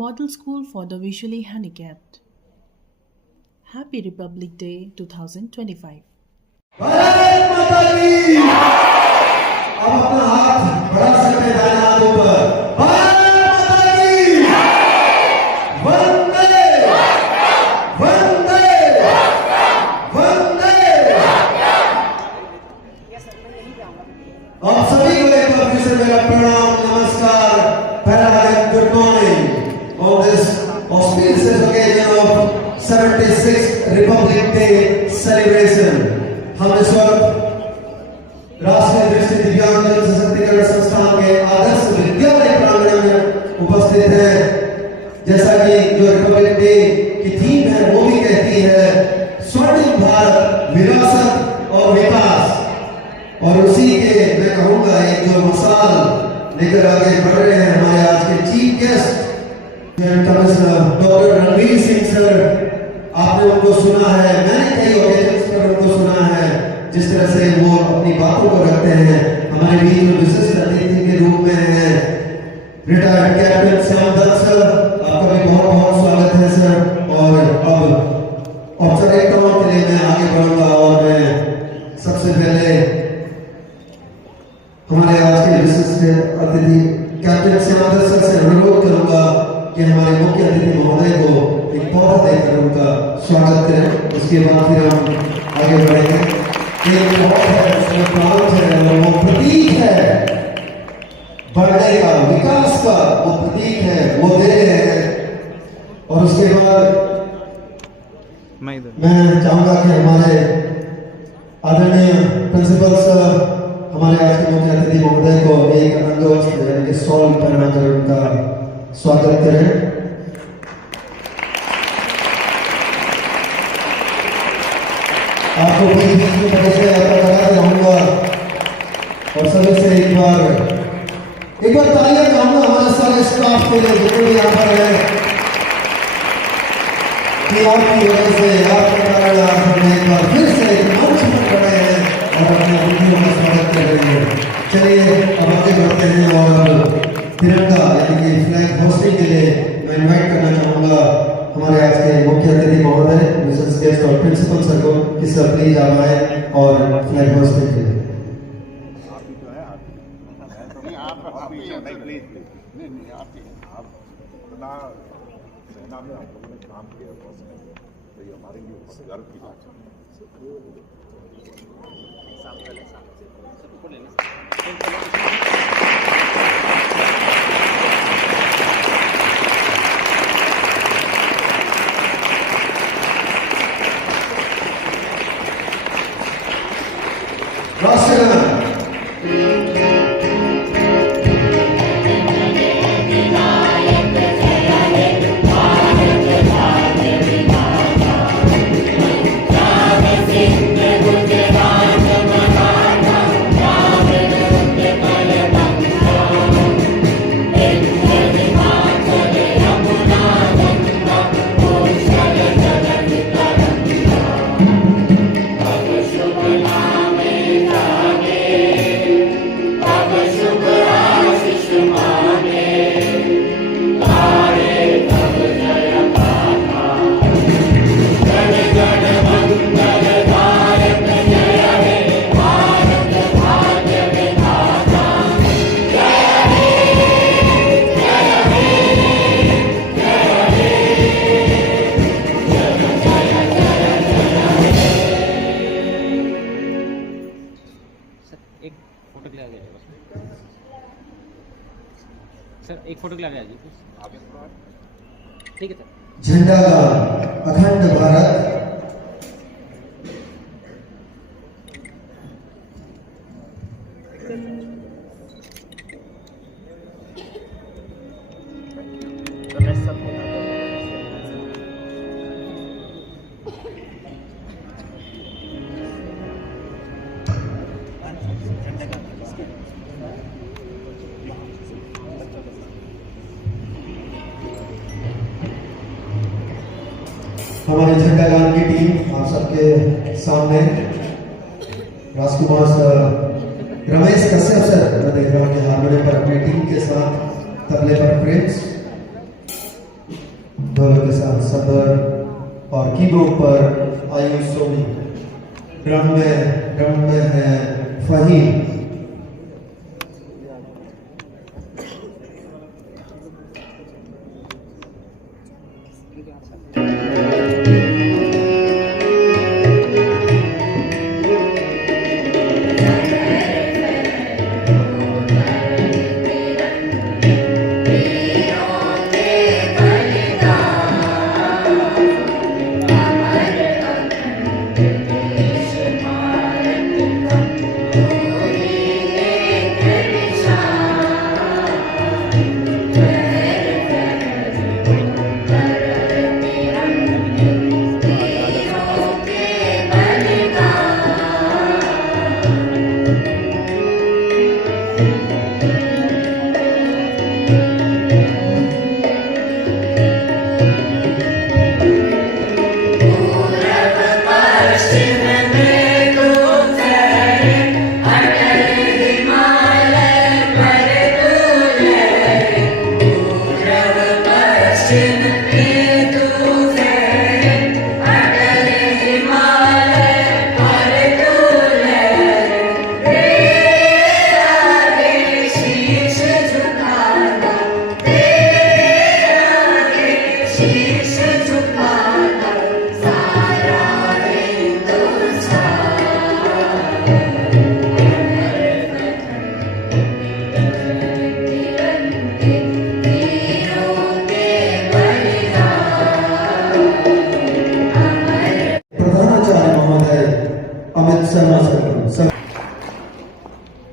Model School for the Visually Handicapped. Happy Republic Day 2025. Bharat माता की। अब अपना हाथ बढ़ा सकते हैं दाहिने हाथ ऊपर। भारत माता की। वंदे वंदे वंदे। आप सभी को एक बार फिर से मेरा प्रणाम, नमस्कार, पहला है good morning on this auspicious occasion of 76th Republic Day celebration. हम इस वक्त राष्ट्रीय दृष्टि दिव्यांगजन सशक्तिकरण संस्थान के आदर्श विद्यालय प्रांगण में उपस्थित हैं। जैसा कि जो रिपब्लिक डे की थीम है वो भी कहती है स्वर्णिम भारत, विरासत और विकास। और उसी के मैं कहूँगा एक जो मसाल लेकर आगे बढ़ रहे हैं हमारे आज के chief guest doctor Ranveer Singh sir. आपने उनको सुना है, मैंने कई ओकेजन्स पर उनको सुना है, जिस तरह से वो अपनी बातों को रखते हैं। हमारे बीच में विशिष्ट अतिथि के रूप में है रिटायर्ड कैप्टन श्यामदत्त सर, आपका भी बहुत बहुत स्वागत है सर। और अब औपचारिकताओं के लिए मैं आगे बढ़ूंगा और मैं सबसे पहले हमारे आज के विशिष्ट अतिथि कैप्टन श्यामदत्त सर से अनुरोध करूंगा कि हमारे मुख्य अतिथि महोदय को एक पौधा देकर उनका स्वागत करें। उसके बाद फिर हम आगे बढ़ेंगे। एक पौधा है, उसमें प्लांट है और वो प्रतीक है बढ़ने का, विकास का वो प्रतीक है, वो दे रहे हैं। और उसके बाद मैं चाहूंगा कि हमारे आदरणीय प्रिंसिपल सर हमारे आज के मुख्य अतिथि महोदय को एक अंगवस्त्र यानी कि शॉल पहनाकर उनका स्वागत करें। आपको बीच बीच में परिचय आपका कराते रहूंगा और सभी से एक बार तालियां चाहूंगा हमारे सारे स्टाफ के लिए जितने भी यहाँ पर है कि आपकी वजह से आपके कारण आज हम एक बार फिर से एक मंच पर खड़े हैं और अपने अतिथियों का स्वागत कर रहे हैं। चलिए अब आगे बढ़ते हैं और तिरंगा यानी कि फ्लैग होस्टिंग के लिए मैं इनवाइट करना चाहूंगा हमारे आज के मुख्य अतिथि महोदय विशेष गेस्ट और प्रिंसिपल सर को कि सर प्लीज आप आए और फ्लैग होस्टिंग के लिए। सेना में आप लोगों ने काम किया तो ये हमारे लिए बहुत गर्व की बात एक फोटो के लिए आ जाइए ठीक है सर। झंडा का अखंड भारत हमारे झंडा गान की टीम आप सबके सामने राजकुमार सर, रमेश कश्यप सर, मैं देख रहा हूँ कि हारमोनियम पर अपनी टीम के साथ, तबले पर प्रिंस, ढोलक के साथ सबर और कीबोर्ड पर आयुष सोनी, ड्रम में है फहीम।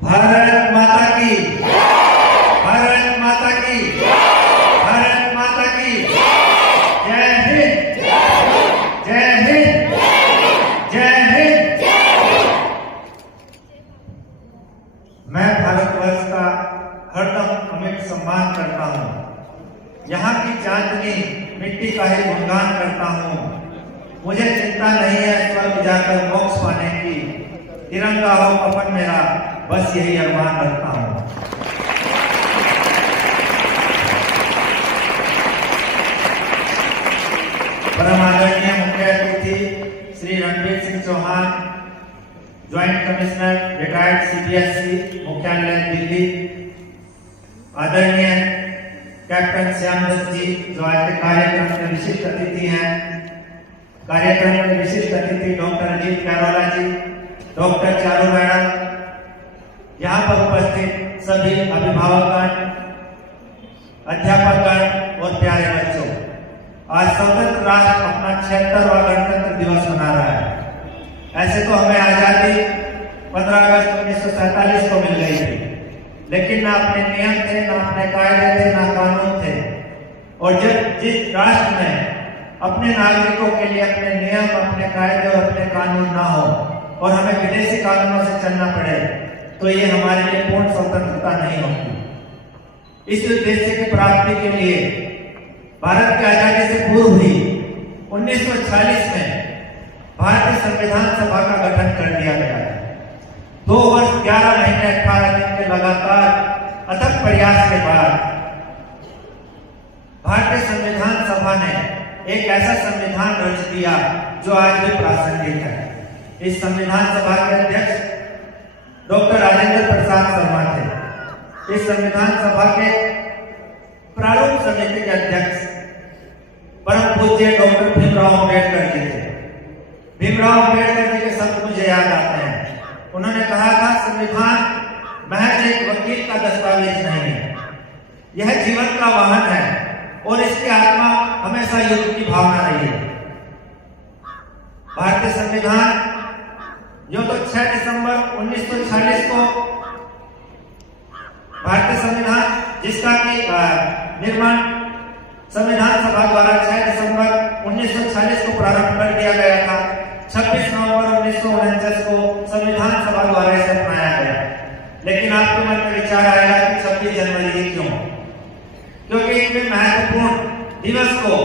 भारत माता की, भारत माता की, भारत माता की जय हिंद, जय हिंद, जय हिंद। मैं भारतवर्ष का हरदम अमिट सम्मान करता हूँ। यहाँ की चांदनी मिट्टी का ही गुणगान करता हूँ। मुझे चिंता नहीं है स्वर्ग जाकर मोक्ष पाने की, तिरंगा हो कफन मेरा, बस यही अरमान रखता हूं। परम आदरणीय मुख्य अतिथि Shri Ranbir Singh Chauhan, joint commissioner retired CBSE मुख्यालय दिल्ली, आदरणीय कैप्टन श्यामदत्त जी जो आज के कार्यक्रम के विशिष्ट अतिथि हैं, कार्यक्रम के विशिष्ट अतिथि डॉक्टर अजीत कैरोला जी, डॉक्टर चारू मैडम, यहाँ पर उपस्थित सभी अभिभावकगण, अध्यापकगण और प्यारे बच्चों, आज स्वतंत्र राष्ट्र अपना 76वां गणतंत्र दिवस मना रहा है। ऐसे तो हमें आजादी 15 अगस्त 1947 को मिल गई थी, लेकिन ना अपने नियम थे, ना अपने कायदे थे, ना कानून थे। और जब जिस राष्ट्र में अपने नागरिकों के लिए अपने नियम, अपने कायदे और अपने कानून ना हो और हमें विदेशी कानूनों से चलना पड़े, तो ये हमारे लिए पूर्ण स्वतंत्रता नहीं होती। इस उद्देश्य की प्राप्ति के लिए भारत की आजादी से पूर्व ही 1940 में भारतीय संविधान सभा का गठन कर दिया गया। 2 वर्ष 11 महीने 18 दिन के लगातार अथक प्रयास के बाद भारतीय संविधान सभा ने एक ऐसा संविधान रच दिया जो आज भी प्रासंगिक है। इस संविधान सभा के अध्यक्ष डॉक्टर राजेंद्र प्रसाद शर्मा थे। इस संविधान सभा के प्रारूप समिति के अध्यक्ष परम पूज्य डॉक्टर भीमराव अम्बेडकर जी थे। भीमराव अम्बेडकर जी के शब्द मुझे याद आते हैं। उन्होंने कहा था, संविधान महज एक वकील का दस्तावेज नहीं है, यह जीवन का वाहन है और इसकी आत्मा हमेशा युद्ध की भावना रही है। भारतीय संविधान जो तो 6 दिसंबर 1940 को भारतीय संविधान जिसका की निर्माण संविधान सभा द्वारा 6 दिसंबर 1940 को प्रारंभ कर दिया गया था। 26 नवंबर 1949 को संविधान सभा द्वारा इसे अपनाया गया। लेकिन आपके मन में विचार आएगा कि 26 जनवरी क्यों? क्योंकि इतने महत्वपूर्ण दिवस को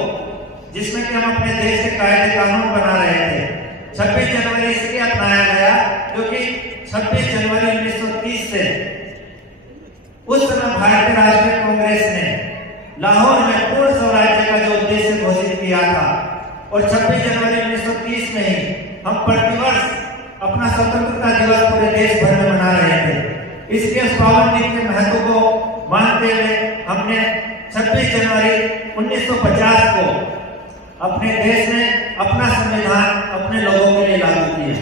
जिसमें कि हम अपने देश के कायदे कानून बना रहे थे, 26 जनवरी इसलिए अपनाया गया क्योंकि 26 जनवरी 1930 से उस समय भारतीय राष्ट्रीय कांग्रेस ने लाहौर में पूर्ण स्वराज्य का जो उद्देश्य घोषित किया था और 26 जनवरी 1930 में ही हम प्रतिवर्ष अपना स्वतंत्रता दिवस पूरे देश भर में मना रहे थे। इसके इस पावन दिन के महत्व को मानते हुए हमने 26 जनवरी 1950 को अपने देश में अपना संविधान अपने लोगों के लिए लागू किया।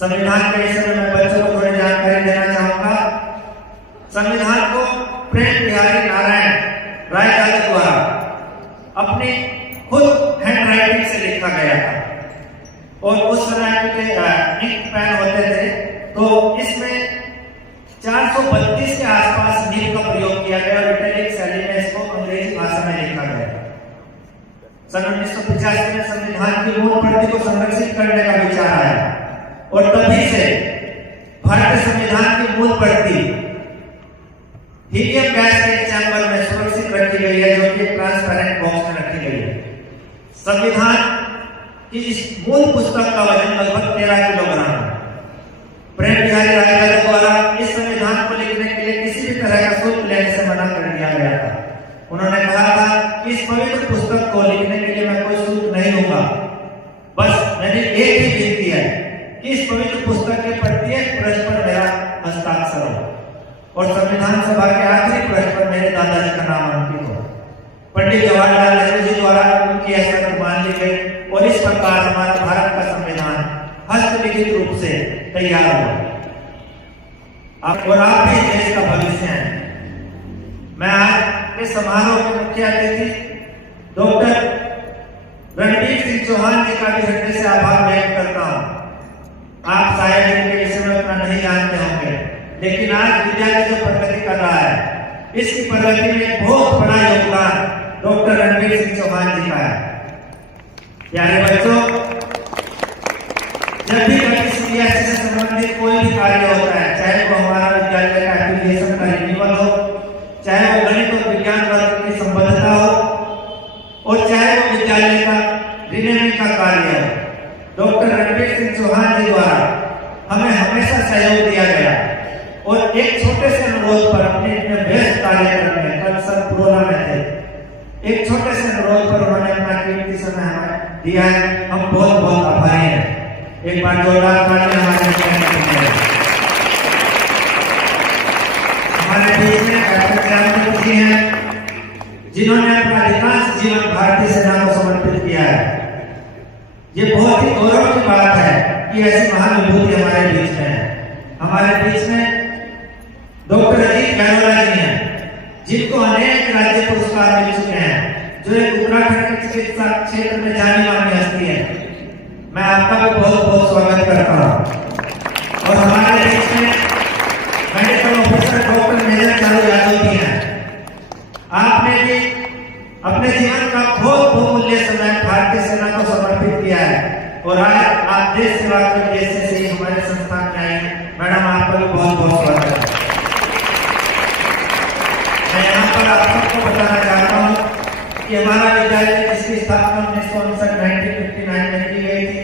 संविधान के विषय में मैं बच्चों को थोड़ी जानकारी देना चाहूंगा। संविधान को प्रेम बिहारी नारायण रायजादा द्वारा अपने खुद हैंड राइटिंग से लिखा गया था और उस समय के इंक पेन होते थे, तो इसमें 432 के आसपास नील का प्रयोग किया गया और इटैलिक शैली में इसको अंग्रेजी भाषा में लिखा गया। सन 1985 में संविधान की मूल प्रति को संरक्षित करने का विचार आया और तभी से भारतीय संविधान की मूल प्रति हीलियम गैस के चैम्बर में सुरक्षित रखी गई है, जो कि ट्रांसपेरेंट बॉक्स में रखी गई है। संविधान की इस मूल पुस्तक का वजन लगभग 13 किलोग्राम है। प्रेम बिहारी रायजादा द्वारा इस संविधान को लिखने के लिए किसी भी तरह का शुल्क लेने से मना कर दिया गया था। उन्होंने कहा था कि इस पवित्र पुस्तक को लिखने के लिए मैं कोई शुल्क नहीं लूंगा, बस मेरी एक ही विनती है कि इस पवित्र पुस्तक के प्रत्येक पृष्ठ पर मेरा हस्ताक्षर हो और संविधान सभा के आखिरी पृष्ठ पर मेरे दादाजी का नाम अंकित हो। पंडित जवाहरलाल नेहरू जी द्वारा उनकी ऐसा मान ली गई और इस प्रकार हमारा भारत का संविधान हस्तलिखित रूप से तैयार हुआ। और आप भी देश का भविष्य हैं। मैं आज के समारोह के मुख्य अतिथि डॉक्टर रणबीर सिंह चौहान जी का भी हृदय से आभार व्यक्त करता हूँ। आप शायद इनके विषय में उतना नहीं जानते होंगे, लेकिन आज विद्यालय जो प्रगति कर रहा है, इसकी प्रगति में बहुत बड़ा योगदान डॉक्टर रणबीर सिंह चौहान जी का है। प्यारे बच्चों, जब भी कभी सीबीएसई से संबंधित कोई भी कार्य होता है, चाहे वो हमारा विद्यालय का एप्लीकेशन का रिन्यूअल हो, चाहे वो गणित और विज्ञान वर्ग की संबद्धता हो और चाहे वो विद्यालय का रिन्यूअल का कार्य हो, डॉक्टर रणबीर सिंह चौहान जी द्वारा हमें हमेशा सहयोग दिया गया और एक छोटे से अनुरोध पर अपने इतने व्यस्त कार्यक्रम में कल सर कोरोना में थे, एक छोटे से अनुरोध पर उन्होंने अपना कीमती समय हमें दिया है। हम बहुत बहुत आभारी हैं। एक बार जोरदार ताली हमारे बीच में डॉक्टर श्याम जी हैं, जिन्होंने अपना अधिकांश जीवन भारतीय सेना को समर्पित किया है। ये बहुत ही गौरव की बात है कि ऐसी महान विभूति हमारे बीच में है। हमारे बीच में डॉक्टर अजीत गहलोत जी हैं, जिनको अनेक राज्य पुरस्कार मिल चुके हैं, जो एक उत्तराखंड के चिकित्सा क्षेत्र में जानी मानी हस्ती है। मैं आपका भी बहुत बहुत स्वागत करता हूँ। और हमारे बीच में medical officer doctor major Charu Yadav ji हैं। आपने भी अपने जीवन का बहुत बहुमूल्य समय भारतीय सेना को समर्पित किया है और आज आप देश सेवा के उद्देश्य से हमारे संस्थान में आए हैं। मैडम, आपका भी बहुत बहुत स्वागत है। मैं यहाँ पर आप सबको बताना चाहता हूँ कि हमारा विद्यालय जिसकी स्थापना 1959 में की गई थी,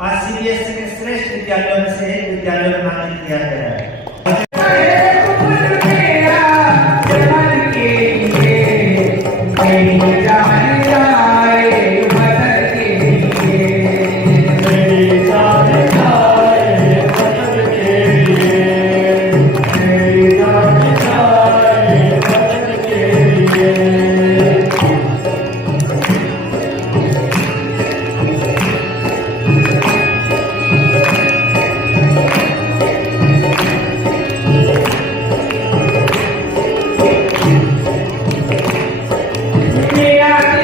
आज सीबीएसई के श्रेष्ठ विद्यालयों में से एक विद्यालय में नामित किया गया है। Yeah.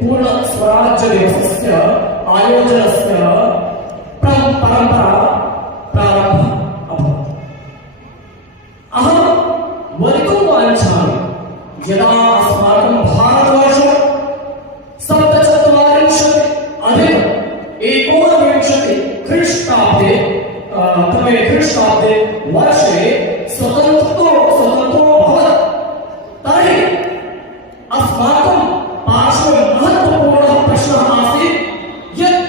पूर्ण स्वराज्य दिवसस्य आयोजनस्य परम्परा प्रारम्भः अभवत्। अहं वदितुं वाञ्छामि यदा अस्माकं भारतवर्षं 47+19 ख्रीष्टाब्दे तमे ख्रीष्टाब्दे वर्षे स्वतन्त्रो अभवत्, तर्हि अस्माकं पार्श्वे महत्वपूर्णः प्रश्नः आसीत् यत्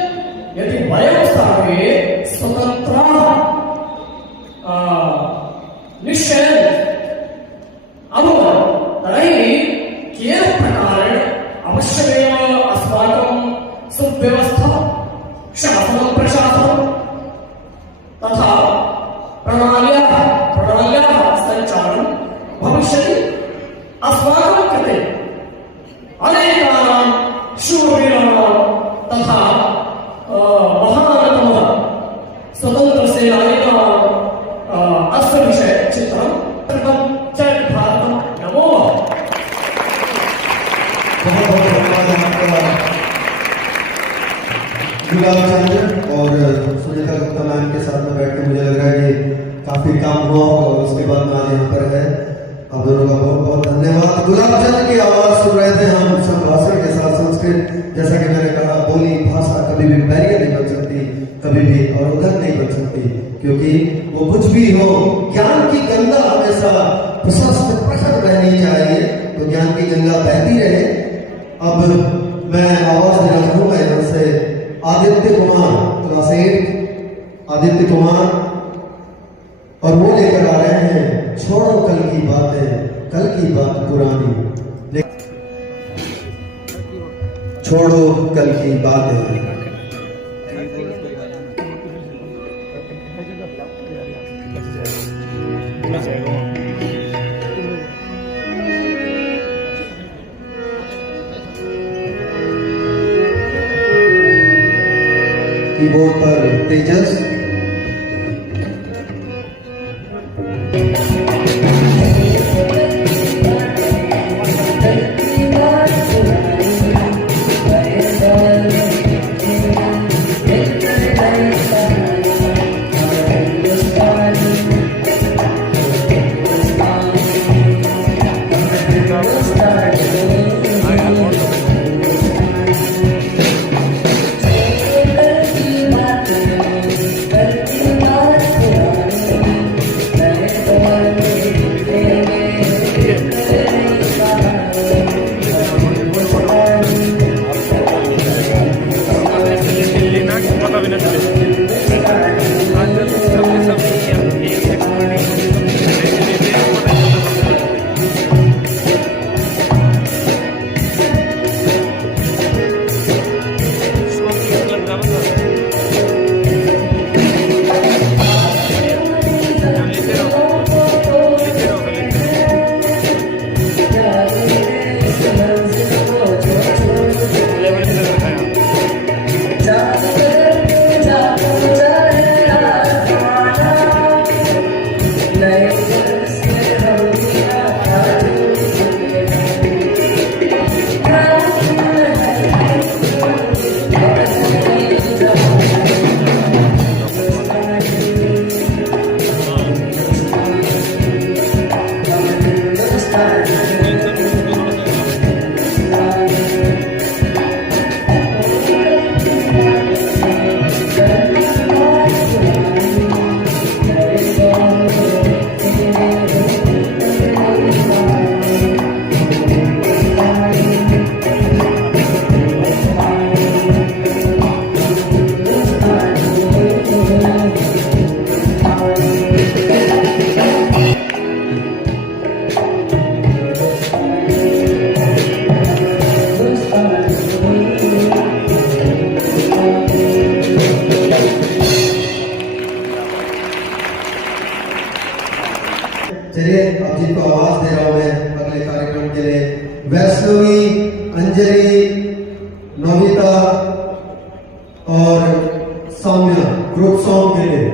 यदि वयं सर्वे स्वतन्त्राः निश्चयेन अभवन् तर्हि केन प्रकारेण अवश्यमेव अस्माकं सुव्यवस्था शासनं प्रशासनं तथा प्रणाल्याः सञ्चालनं भविष्यति। अस्माकं कृते अनेकानां शूरवीराणां तथा महानतमः स्वतन्त्रसेनानीनां अस्य विषये चित्रं कृतं। जय भारतं, नमो बहुत बहुत धन्यवाद आपका गुलाब चंद और सुनीता गुप्ता मैम के साथ में बैठ के मुझे लग रहा है कि काफी काम हुआ और उसके बाद में आज यहाँ पर है। आप दोनों का बहुत बहुत धन्यवाद। गुलाब चंद की आवाज सुन रहे थे हम संभाषण के साथ। संस्कृत जैसा कि मैंने कहा, बोली भाषा कभी भी बैरियर नहीं बन सकती, कभी भी अवरोधक नहीं बन सकती, क्योंकि वो कुछ भी हो, ज्ञान की गंगा हमेशा प्रशस्त प्रखर रहनी चाहिए, तो ज्ञान की गंगा बहती रहे। अब मैं आवाज देना चाहूंगा यहाँ से आदित्य कुमार, क्लास 8 आदित्य कुमार, और वो लेकर आ रहे हैं छोड़ो कल की बातें, कल की बात पुरानी, छोड़ो कल की बातें। कीबोर्ड पर तेजस, चलिए आप जिनको आवाज दे रहा हूं मैं अगले कार्यक्रम के लिए, वैष्णवी, अंजलि, नोविता और सौम्या ग्रुप सॉन्ग के लिए।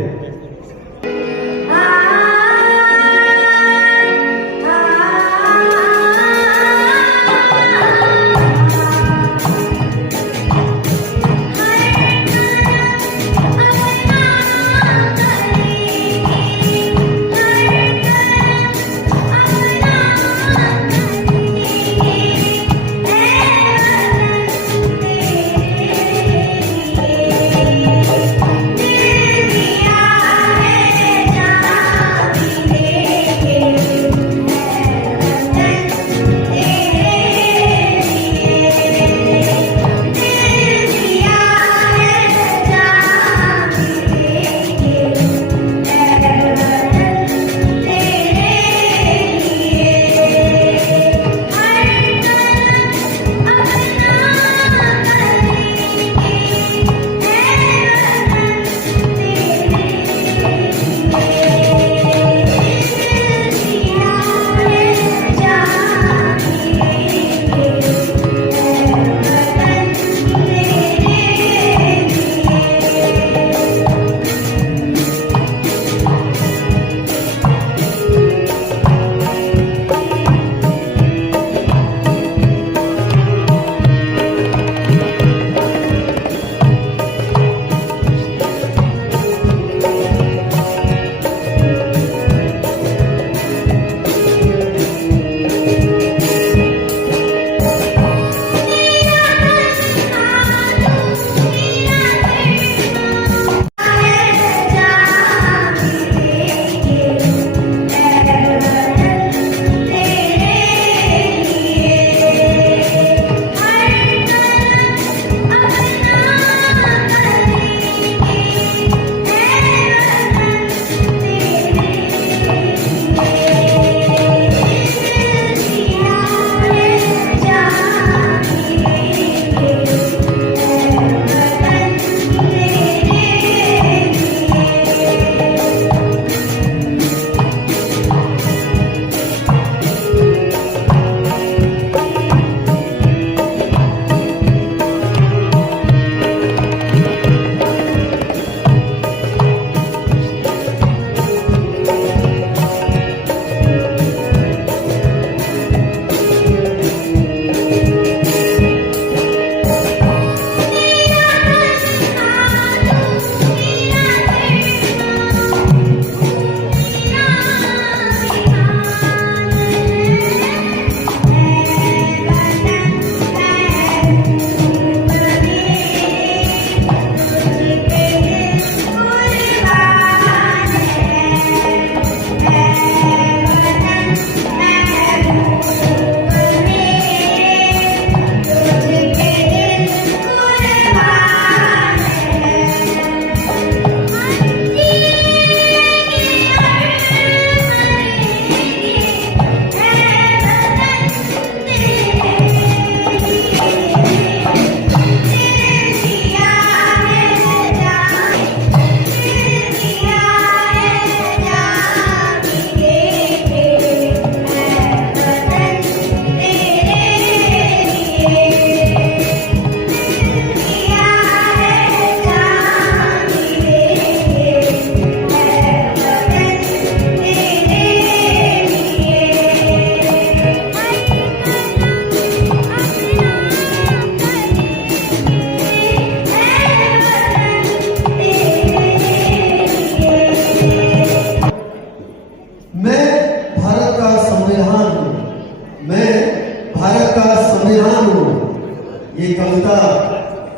ये कविता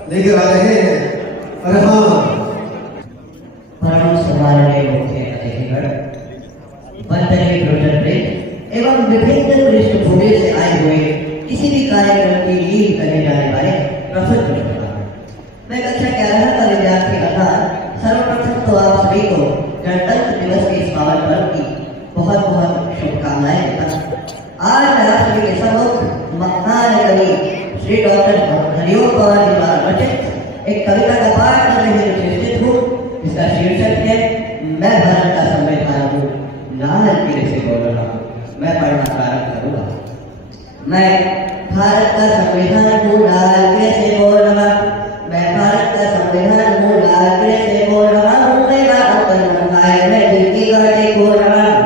लेकर आ रहे हैं। अरे हाँ, परम सम्माननीय मुख्य अतिथिगण, वंदनीय प्रोजेक्ट एवं विभिन्न पृष्ठभूमि से आए हुए किसी भी कार्यक्रम की लीड करने जाने वाले प्रफुल्ल मित्र, मैं कक्षा 11 का विद्यार्थी अर्थात सर्वप्रथम तो आप सभी को गणतंत्र दिवस के इस पावन पर्व की बहुत बहुत शुभकामनाएं देता हूं। आज मैं आप सभी के सम्मुख महान कवि श्री डॉक्टर हरिओम पवार जी द्वारा रचित एक कविता का पाठ करने के लिए उपस्थित हूँ, जिसका शीर्षक है मैं भारत का संविधान हूँ, लाल किले से बोल रहा हूँ। मैं पढ़ना प्रारंभ करूंगा। मैं भारत का संविधान हूँ, लाल किले से बोल रहा हूँ। मैं भारत का संविधान हूँ, लाल किले से बोल रहा हूँ। मेरा अंतर है, मैं दिल की गाड़ी बोल रहा हूँ।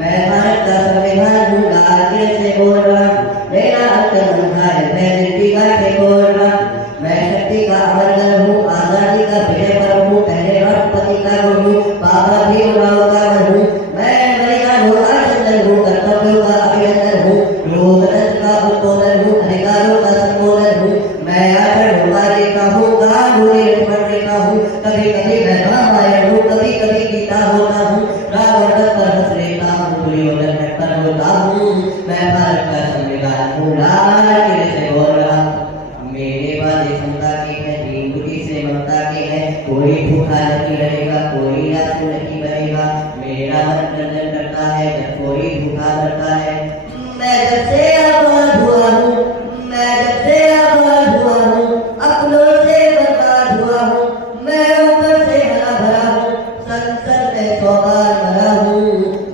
मैं भारत का संविधान हूँ, लाल किले से बोल रहा हूँ। मेरा अंतर है, मैं दिल की गाड़ी बोल रहा हूँ। मैं शक्ति का अमरगढ़ हूँ, आजादी का विजय पर्व हूँ, पहले राष्ट्रपति का गुरु हूँ, बाबा भीमराव का हूँ। मैं बलिदान हूँ, आचरण हूँ, कर्तव्यों का अभिनंदन हूँ, लोकतंत्र का उत्तोलन हूँ, अधिकारों का संबोधन हूँ। मैं आचरण होगा रेखा हूँ, गांधी लक्ष्मण रेखा हूँ। कभी कभी मैं रामायण हूँ, कभी कभी गीता होता हूँ। रावण पर हंस लेता हूँ, दुर्योधन पर होता हूँ। मैं भारत का संविधान हूँ, लाल किले से बोल रहा हूँ। मेरे वादे समता के हैं, दीन से ममता के हैं। कोई भूखा नहीं रहेगा, कोई आंसू नहीं बहेगा। मेरा मनोरंजन करता है जब कोई भूखा मरता है। मैं जब से आबाद हुआ हूँ, मैं जब से आबाद हुआ हूँ, अपनों से बर्बाद हुआ हूँ। मैं ऊपर से भरा भरा हूँ, संसद में 100 बार मरा हूँ।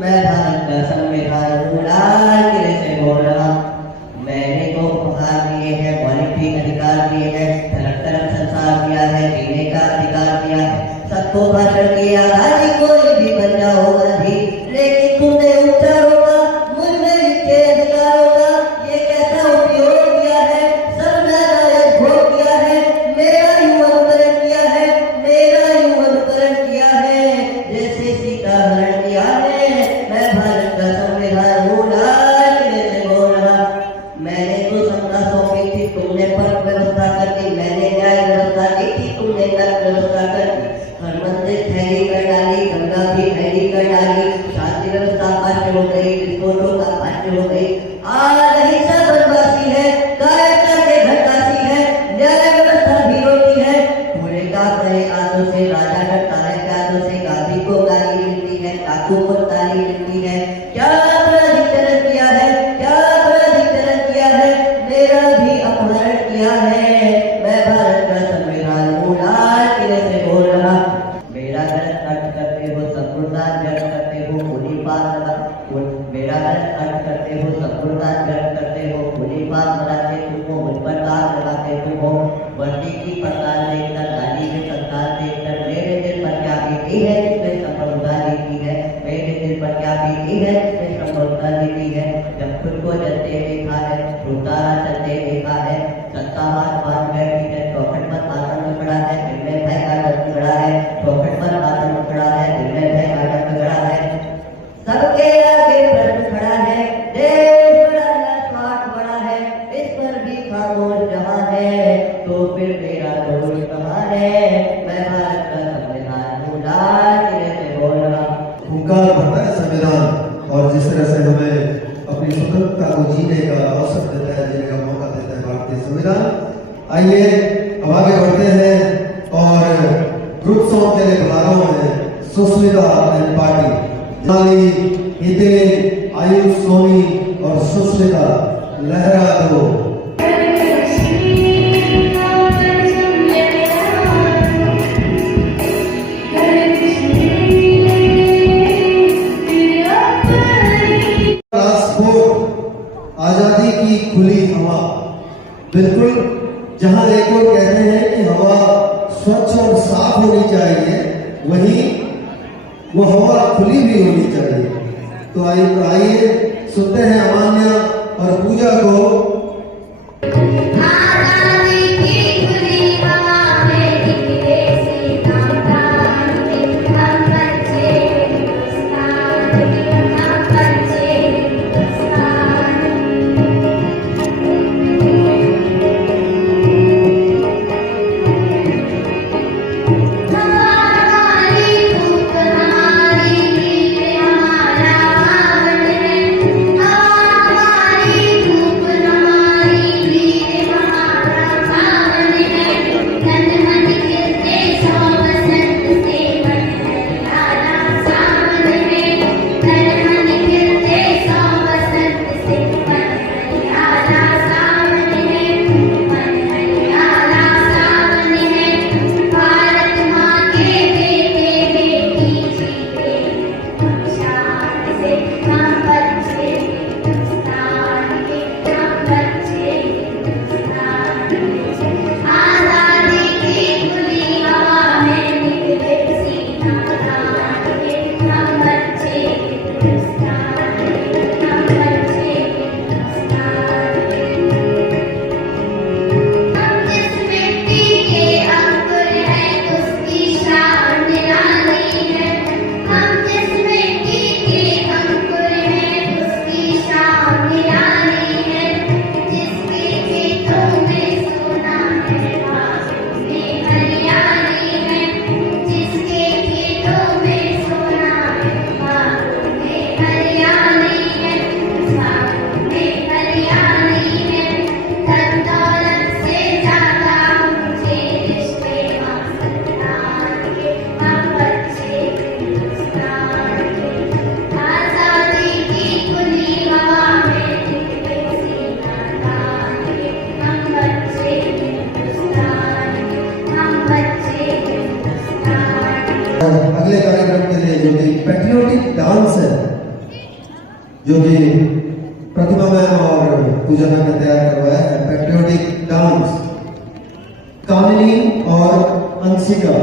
मैं भारत का संविधान हूँ, लाल किले से बोल रहा हूँ। मैंने तो उपहार दिए हैं, मौलिक अधिकार दिए हैं, तरफ तरफ संसार दिया है, जीने का अधिकार दिया है, सबको भाषण की आजादी, कोई भी बन जाओ गांधी। लेकिन तुमने उपचार होगा मुझ में लिखे अधिकारों का ये कैसा उपयोग किया है, सब नाजायज भोग किया है। मेरा यूं अनुकरण किया है, मेरा यूं अनुकरण किया है, जैसे सीता हरण किया है। मैं भारत का संविधान हूँ, लाल किले से बोल रहा। मैंने तो सत्ता सौंपी थी, तुमने पर व्यवस्था कर दी। मैंने न्याय व्यवस्था दी थी, तुमने कर व्यवस्था कर दी। हर मंदिर ठहरी कर डाली, गंगा भी ठहरी कर डाली। शांति व्यवस्था पाश्य हो गई, विस्फोटों का पाश्य हो गई। आज अहिंसा बनवासी है, कायरता के घटासी है, न्याय व्यवस्था भी रोती है। पूरे का करे आदों से राजा डरता है, प्यादों से गांधी को गाली मिलती है, डाकू को ताली मिलती है। क्या अपराधीकरण किया है, क्या अपराधीकरण किया है, मेरा भी अपहरण किया है। मैं भारत का संविधान हूँ, लाल किले से बोल रहा। मेरा गलत अर्थ करते हो, संपूर्णता व्यक्त करते हो, पूरी बात लगा। मेरा गलत अर्थ करते हो, संपूर्णता व्यक्त करते हो, पूरी बात बनाते तुम हो, मुझ पर दाग लगाते तुम हो। वर्दी की पड़ताल देखकर, गाली के संस्कार देखकर, मेरे दिल पर क्या बीती है जिसमें संपूर्णता लिखी है। मेरे दिल पर क्या बीती है जिसमें संपूर्णता लिखी है। जब खुद को जलते देखा है, उतारा चलते देखा है, सत्ता हाथ बांध बैठी है, चौखट पर आतंक खड़ा है, दिल में भय का डर खड़ा है। चौखट पर आतंक खड़ा है, दिल में भय का डर खड़ा है। सबके आगे प्रश्न खड़ा है, देश बड़ा या स्वार्थ बड़ा है, इस पर भी खामोश जहां है, तो फिर मेरा जरूर कहाँ है। मैं भारत का संविधान हूँ, लाल किले से बोल रहा हूँ। हुंकार भरता है संविधान, और जिस तरह से हमें अपनी स्वतंत्रता को जीने का अवसर देता है, जीने का मौका देता है भारतीय संविधान। आइए अब आगे बढ़ते हैं और ग्रुप सॉन्ग के लिए बुला रहा हूं सुस्मिता एंड पार्टी। जाली, हितेन, आयुष, सोनी और सुस्मिता लहरा दो। आजादी की खुली हवा, बिल्कुल जहां एक और कहते हैं कि हवा स्वच्छ और साफ होनी चाहिए, वहीं वो हवा खुली भी होनी चाहिए। तो आइए सुनते हैं अमान्या और पूजा को। और अगले कार्यक्रम के लिए जो कि पैट्रियोटिक डांस है, जो कि प्रतिभा मैम और पूजा मैम ने तैयार करवाया है, पैट्रियोटिक डांस, कामिनी और अंशिका।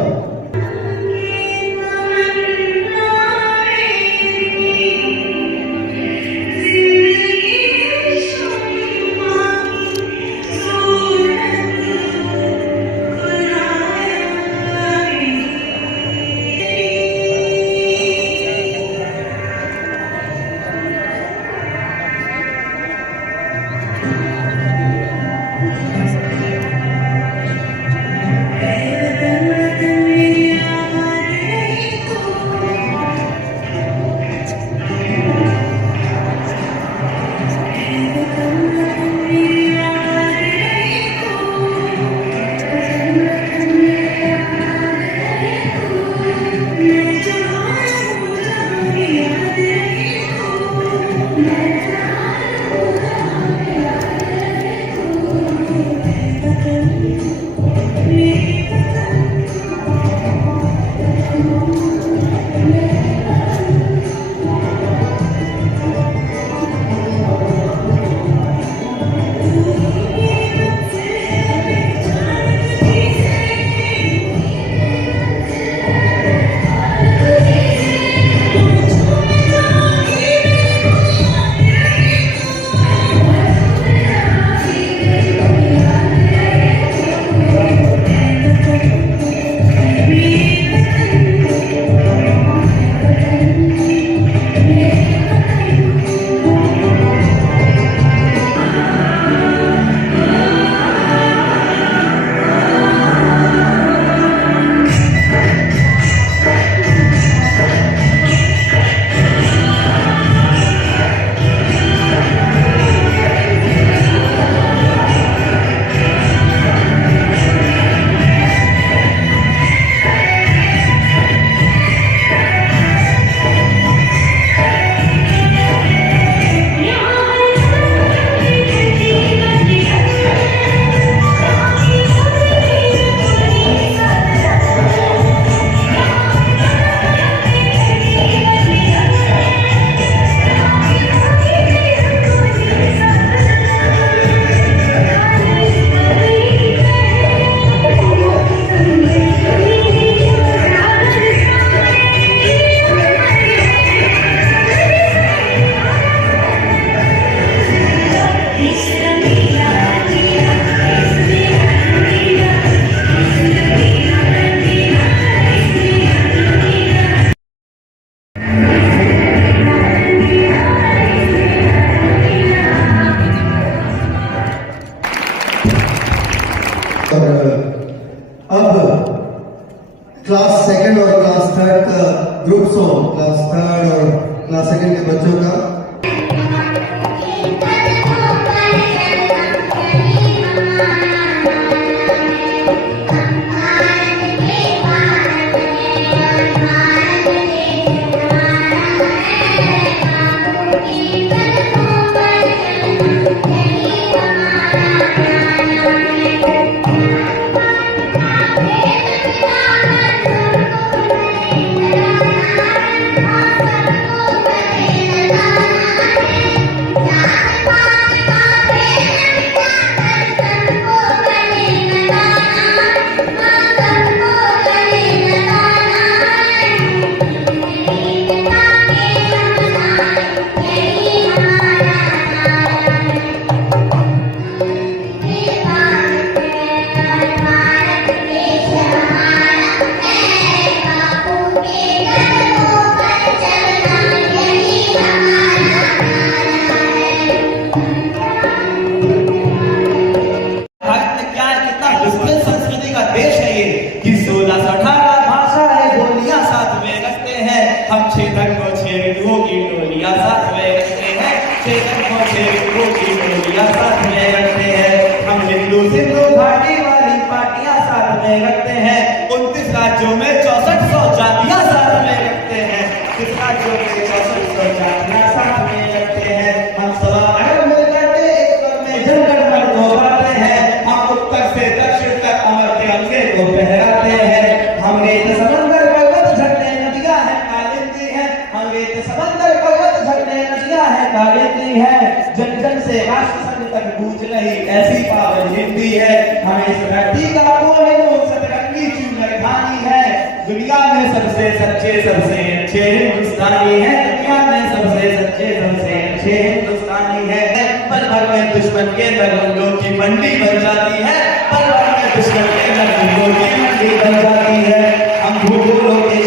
क्लास सेकंड और क्लास थर्ड का ग्रुप सॉन्ग, क्लास थर्ड और क्लास सेकंड के बच्चों का राज्यों में 6400 जातियां साथ में रखते हैं, इस राज्यों में 6400 जातियां साथ में रखते हैं। हम सब मिलकर के एक स्वर में जनगण मन को गाते हैं, हम उत्तर से दक्षिण तक अमर तिरंगे को फहराते हैं। हम गीत समंदर पर्वत हम इस धरती का कोई सतरंगी चूल्हा खानी है। दुनिया में सबसे सच्चे सबसे अच्छे हिंदुस्तानी है। दुनिया में सबसे सच्चे सबसे अच्छे हिंदुस्तानी है। पल भर में दुश्मन के दरगुंडों की मंडी बन जाती है। पल भर में दुश्मन के दरगुंडों की मंडी बन जाती है। हम भूगोलों के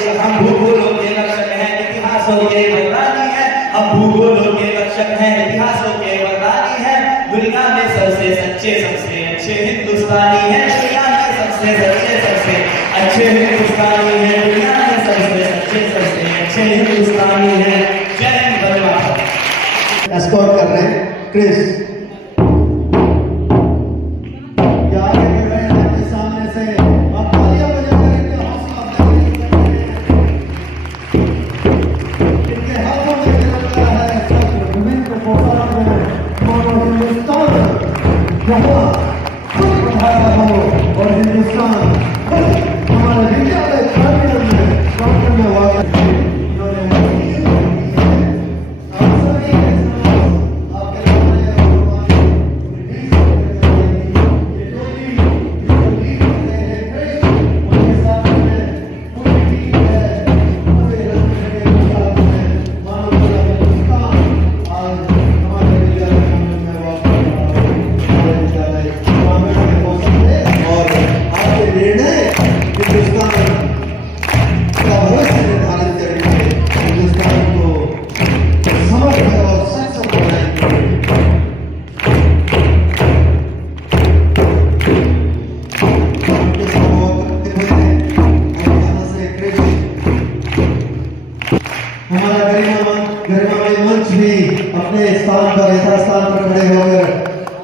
लक्षक हैं, इतिहासों के वरदानी है। हम भूगोलों के लक्षक हैं, इतिहासों के वरदानी है। दुनिया में सबसे सच्चे सबसे अच्छे हिंदुस्तानी है। दुनिया में सबसे सच्चे सबसे अच्छे हिंदुस्तानी है। दुनिया में सबसे सच्चे सबसे अच्छे हिंदुस्तानी है। जय हिंद वंदे मातरम। एस्कॉर्ट कर रहे हैं क्रिस। ये आगे बढ़ रहे हैं आपके सामने से। आप तालियां बजाकर इनका हौसला अफजाई करते हैं। इनके हाथों में तिरंगा है। छत्र विभिन्न पोशाक में मानो हिंदुस्तान जहाँ खुद बढ़ाया हो और हिंदुस्तान खुद हमारे विद्यालय छात्रों में वाकई में वाकई गरिमामय मंच भी अपने स्थान पर यथास्थान पर खड़े होकर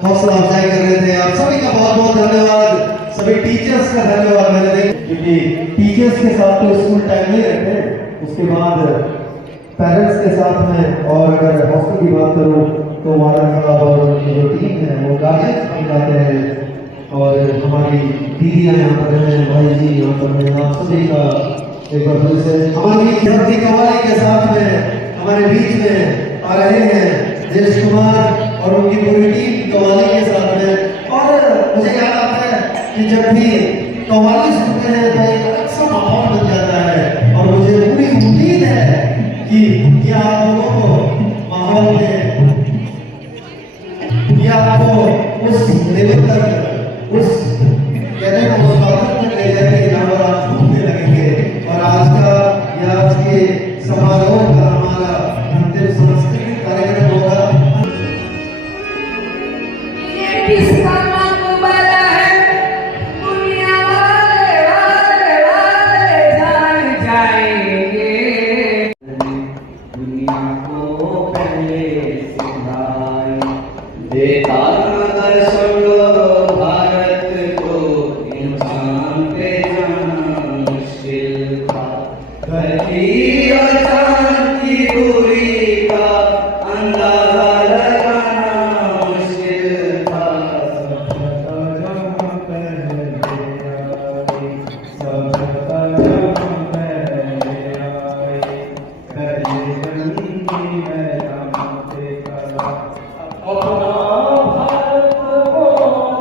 हौसला अफजाई कर रहे थे। आप सभी का बहुत बहुत धन्यवाद। सभी टीचर्स का धन्यवाद। मैंने देखा क्योंकि टीचर्स के साथ तो स्कूल टाइम नहीं रहते, उसके बाद पेरेंट्स के साथ में, और अगर हॉस्टल की बात करूँ तो हमारा और जो टीम है वो गार्जियंस बन जाते हैं। और हमारी दीदियाँ यहाँ पर हैं, भाई जी यहाँ पर हैं। आप सभी का एक बार फिर से हमारी धरती कवाली के साथ में हमारे बीच में आ रहे हैं देश कुमार और उनकी पूरी टीम कवाली के साथ में। और मुझे याद आता है कि जब भी कवाली सुनते हैं तो एक अलग सा माहौल बन जाता है। और मुझे पूरी उम्मीद है कि ये आप लोगों को माहौल में ये आपको उस लेवल तक उस कहने को उस बात तक ले जाएंगे जहाँ पर आप घूमने लगेंगे। और आज का या आज के समारोह का हमारा अंतिम सांस्कृतिक कार्यक्रम होगा। ये किसका मकबरा है? दुनिया वाले वाले वाले जान जाएंगे। दुनिया को पहले सिखाई देता दर्शन भारत को इंसान पे जाना मुश्किल था। धरती और चांद की दूरी का अंदाजा लगाना मुश्किल था। सभ्यता जहाँ पहले आई, सभ्यता जहाँ पहले आई, पहले जंगी में जहाँ पे करा अपना भारत वो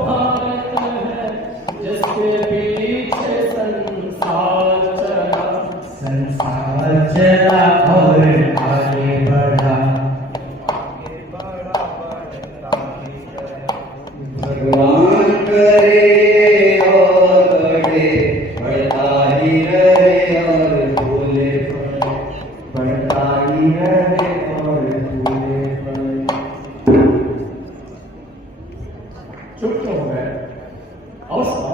भारत है जिसके पीछे संसार चला। संसार चला और आगे बढ़ा। भगवान करे और बढ़े, बढ़ता ही रहे और भूले पड़े, बढ़ता ही रहे और भूले पड़े। चुप क्यों हो गए? हौसला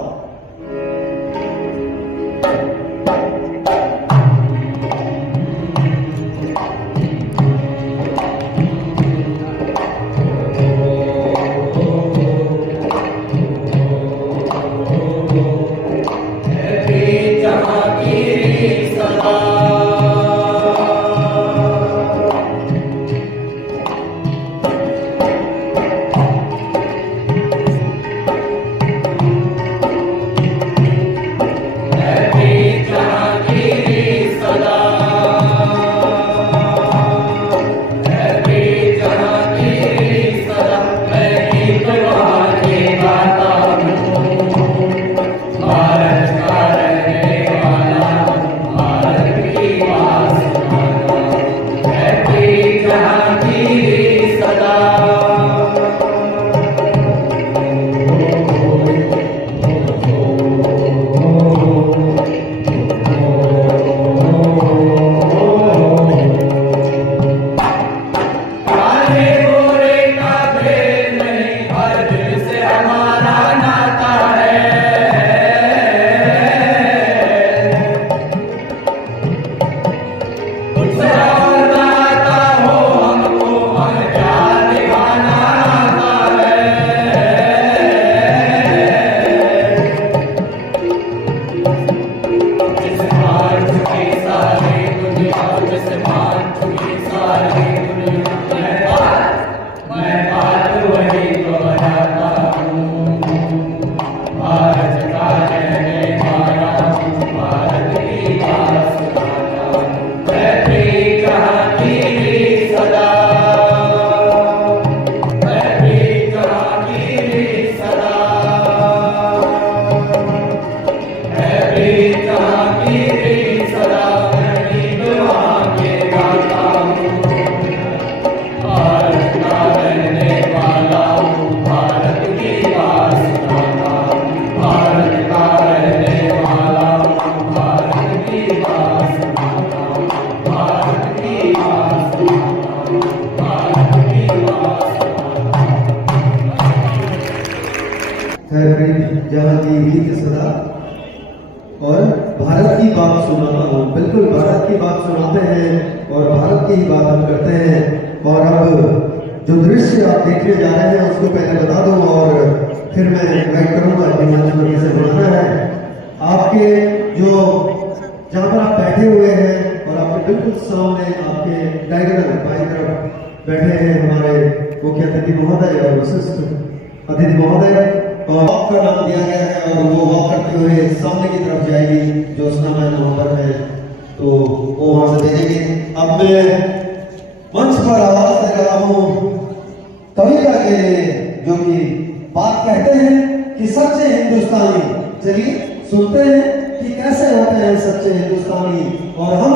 जहाँ की वीर सदा और भारत की बात सुनाता हूँ। बिल्कुल भारत की बात सुनाते हैं और भारत की ही बात हम करते हैं। और अब जो दृश्य आप देखने जा रहे हैं उसको पहले बता दूं और फिर मैं इन्वाइट करूंगा कि मंच पर कैसे बनाना है। आपके जो जहाँ पर आप बैठे हुए हैं और आपके बिल्कुल सामने आपके डायगोनल बाईं तरफ बैठे हैं हमारे मुख्य अतिथि महोदय और विशिष्ट अतिथि महोदय, और वॉक का नाम दिया गया है और वो वॉक करते हुए सामने की तरफ जाएगी। जो उसका मैम वहाँ पर है तो वो वहाँ से भेजेंगे। अब मैं मंच पर आवाज दे रहा हूँ कविता के लिए, जो कि बात कहते हैं कि सच्चे हिंदुस्तानी। चलिए सुनते हैं कि कैसे होते हैं सच्चे हिंदुस्तानी। और हम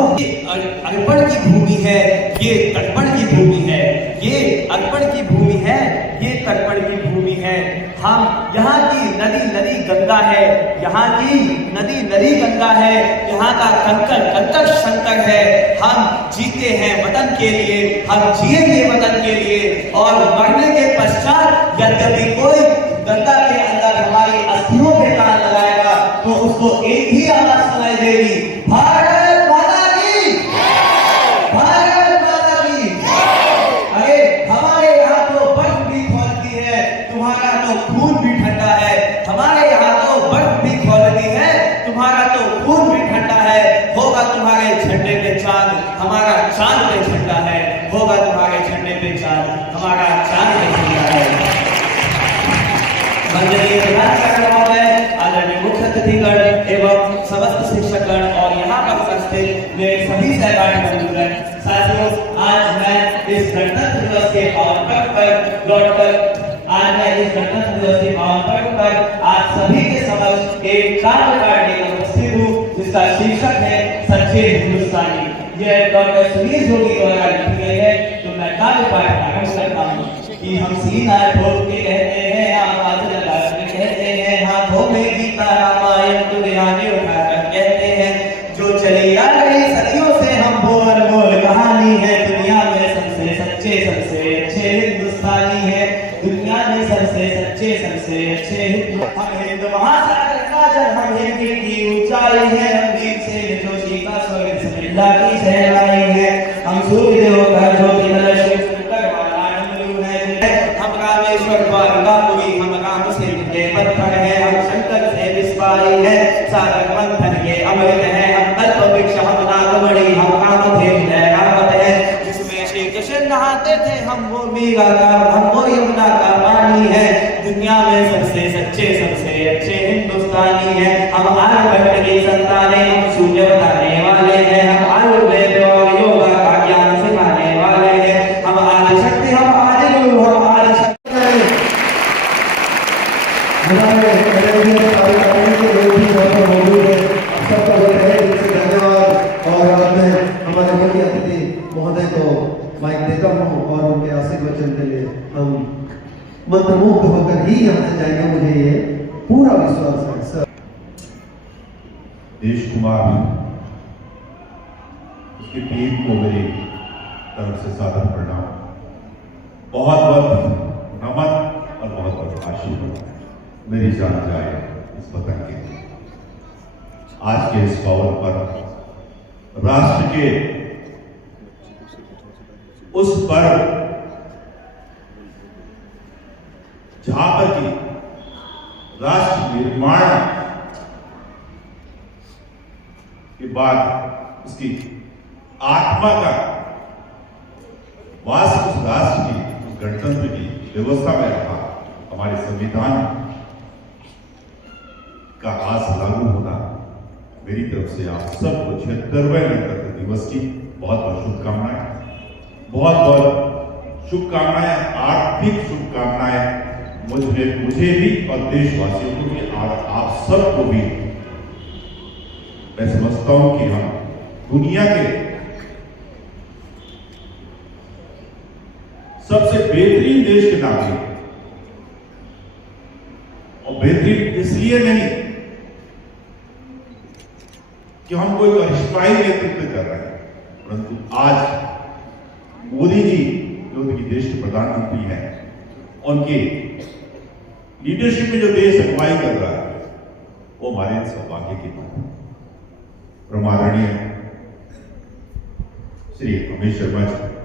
अर्पण की भूमि है, ये तर्पण की भूमि है, ये अर्पण की भूमि है, ये तर्पण की भूमि है। हम यहाँ की नदी नदी गंगा है, यहाँ की नदी नदी गंगा है, यहाँ का कंकड़ कंकड़ शंकर है। हम जीते हैं वतन के लिए, हम जिएंगे वतन के लिए, और मरने के पश्चात यद्यपि कोई गंगा के अंदर हमारी अस्थियों पे कान लगाएगा तो उसको एक ही आवाज सुनाई देगी, भारत माता की, भारत माता की। अरे हमारे यहाँ तो बर्फ भी खौलती है, तुम्हारा तो खून भी ठंडा है। हमारे यहाँ तो बर्फ भी खौलती है, तुम्हारा तो खून भी ठंडा है। होगा तुम्हारे झंडे पे चांद, हमारा चांद पे झंडा है। होगा तुम्हारे झंडे पे चांद, हमारा चांद पे झंडा है। वंदनीय प्रधान महोदय, आदरणीय मुख्य अतिथिगण एवं समस्त शिक्षकगण और यहाँ पर उपस्थित मेरे सभी सहपाठी बंधुगण, साथियों, आज मैं इस गणतंत्र दिवस के पावन पर्व पर लौटकर आप सभी के समक्ष एक कार्य काटने का उपस्थित हूँ, जिसका शीर्षक है सच्चे हिंदुस्तानी। यह डॉक्टर सुनील जोगी द्वारा लिखी गई है। तो मैं कार्य पाठ आरंभ करता हूँ कि हम सीना ठोक के कहते हैं, आवाज लगा के कहते हैं, हाथों में गीता रामायण तुलयाने उठाकर कहते हैं, जो चली आ रही सदियों से हम बोल बोल कहानी है। दुनिया में सबसे सच्चे सबसे अच्छे हिंदुस्तानी है, दुनिया में सबसे सच्चे सबसे अच्छे हम हिंद महासागर का जल, हम हिंदी की ऊंचाई है, हम वीर से जोशी का स्वर्ग से मिला की सहराई है, हम सूर्य होकर ज्योति दर्शन करवाना डमरू है, हम रामेश्वर द्वारकापुरी, हम राम से मिले पत्थर है, हम शंकर से विस्फारी है, सागर मंथन के अमृत है, हम कल्प वृक्ष, हम नागमणि, हम कामधेनु लहरावत है, जिसमें श्री कृष्ण नहाते थे, हम वो मीरा का, हम वो यमुना का पानी है। दुनिया में सबसे सच्चे सबसे अच्छे हिंदुस्तानी है। हम आर्यभट्ट की संतानें, हम सूर्य बताने वाले हैं, हम आयुर्वेद और योगा का ज्ञान सिखाने वाले हैं, हम आदि शक्ति, हम आदि गुरु, हम आदि शक्ति। और अब मैं हमारे मुख्य अतिथि महोदय को माइक देता हूँ और उनके आशीर्वचन के लिए हम मंत्रमुग्ध होकर ही यहाँ से जाएंगे, मुझे ये पूरा विश्वास है। सर देश कुमार उसकी टीम को मेरी तरफ से सादर प्रणाम, बहुत बहुत नमन और बहुत बहुत आशीर्वाद। मेरी जान जाए इस वतन के आज के इस पावन पर राष्ट्र के उस पर्व जहां पर की राष्ट्र निर्माण के बाद उसकी आत्मा का वास उस राष्ट्र की, उस गणतंत्र की व्यवस्था में रखा। हमारे संविधान का आज लागू होना, मेरी तरफ से आप सबको 76वें गणतंत्र दिवस की बहुत बहुत शुभकामनाएं, बहुत बहुत शुभकामनाएं, आर्थिक शुभकामनाएं मुझे भी और देशवासियों को भी, आप सबको भी। मैं समझता हूं कि हम दुनिया के सबसे बेहतरीन देश के नागरिक, और बेहतरीन इसलिए नहीं कि हम कोई करिश्माई नेतृत्व कर रहे हैं, परंतु आज मोदी जी जो उनकी देश के प्रधानमंत्री हैं, उनकी लीडरशिप में जो देश अगुवाई कर रहा है वो हमारे सौभाग्य की बात है। परमादरणीय श्री अमित शर्मा जी,